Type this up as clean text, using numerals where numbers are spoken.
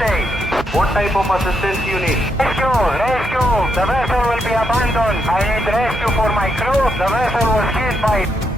Mayday. What type of assistance you need? Rescue, rescue. The vessel will be abandoned. I need rescue for my crew. The vessel was hit by